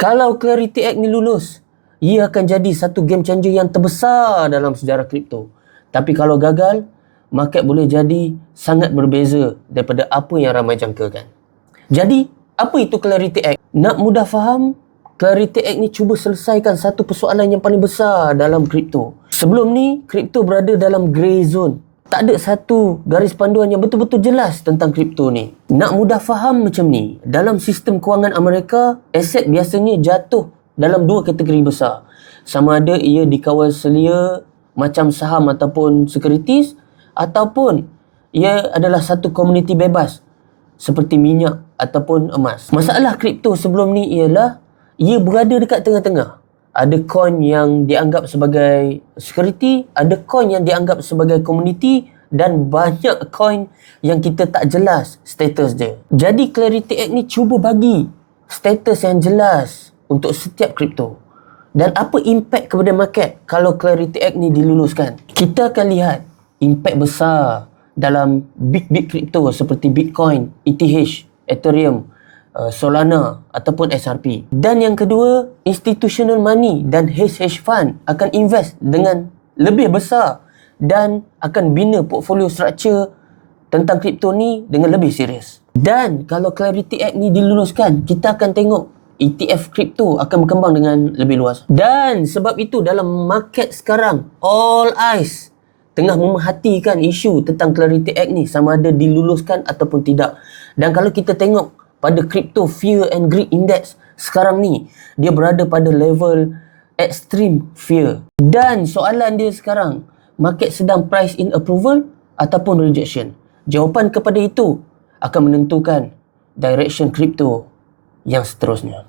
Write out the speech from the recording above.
Kalau Clarity Act ni lulus, ia akan jadi satu game changer yang terbesar dalam sejarah kripto. Tapi kalau gagal, market boleh jadi sangat berbeza daripada apa yang ramai jangkakan. Jadi, apa itu Clarity Act? Nak mudah faham, Clarity Act ni cuba selesaikan satu persoalan yang paling besar dalam kripto. Sebelum ni, kripto berada dalam grey zone. Tak ada satu garis panduan yang betul-betul jelas tentang kripto ni. Nak mudah faham macam ni, dalam sistem kewangan Amerika, aset biasanya jatuh dalam dua kategori besar. Sama ada ia dikawal selia macam saham ataupun sekuritis, ataupun ia adalah satu komuniti bebas seperti minyak ataupun emas. Masalah kripto sebelum ni ialah ia berada dekat tengah-tengah. Ada coin yang dianggap sebagai security, ada coin yang dianggap sebagai komuniti, dan banyak coin yang kita tak jelas status dia. Jadi Clarity Act ni cuba bagi status yang jelas untuk setiap kripto. Dan apa impact kepada market kalau Clarity Act ni diluluskan? Kita akan lihat impact besar dalam big kripto seperti Bitcoin, ETH, Ethereum, Solana ataupun XRP. Dan yang kedua, institutional money dan hedge fund akan invest dengan lebih besar dan akan bina portfolio structure tentang kripto ni dengan lebih serius. Dan kalau Clarity Act ni diluluskan, kita akan tengok ETF kripto akan berkembang dengan lebih luas. Dan sebab itu dalam market sekarang, all eyes tengah memerhatikan isu tentang Clarity Act ni sama ada diluluskan ataupun tidak. Dan kalau kita tengok pada Crypto Fear and Greed Index sekarang ni, dia berada pada level extreme fear. Dan soalan dia sekarang, market sedang price in approval ataupun rejection. Jawapan kepada itu akan menentukan direction kripto yang seterusnya.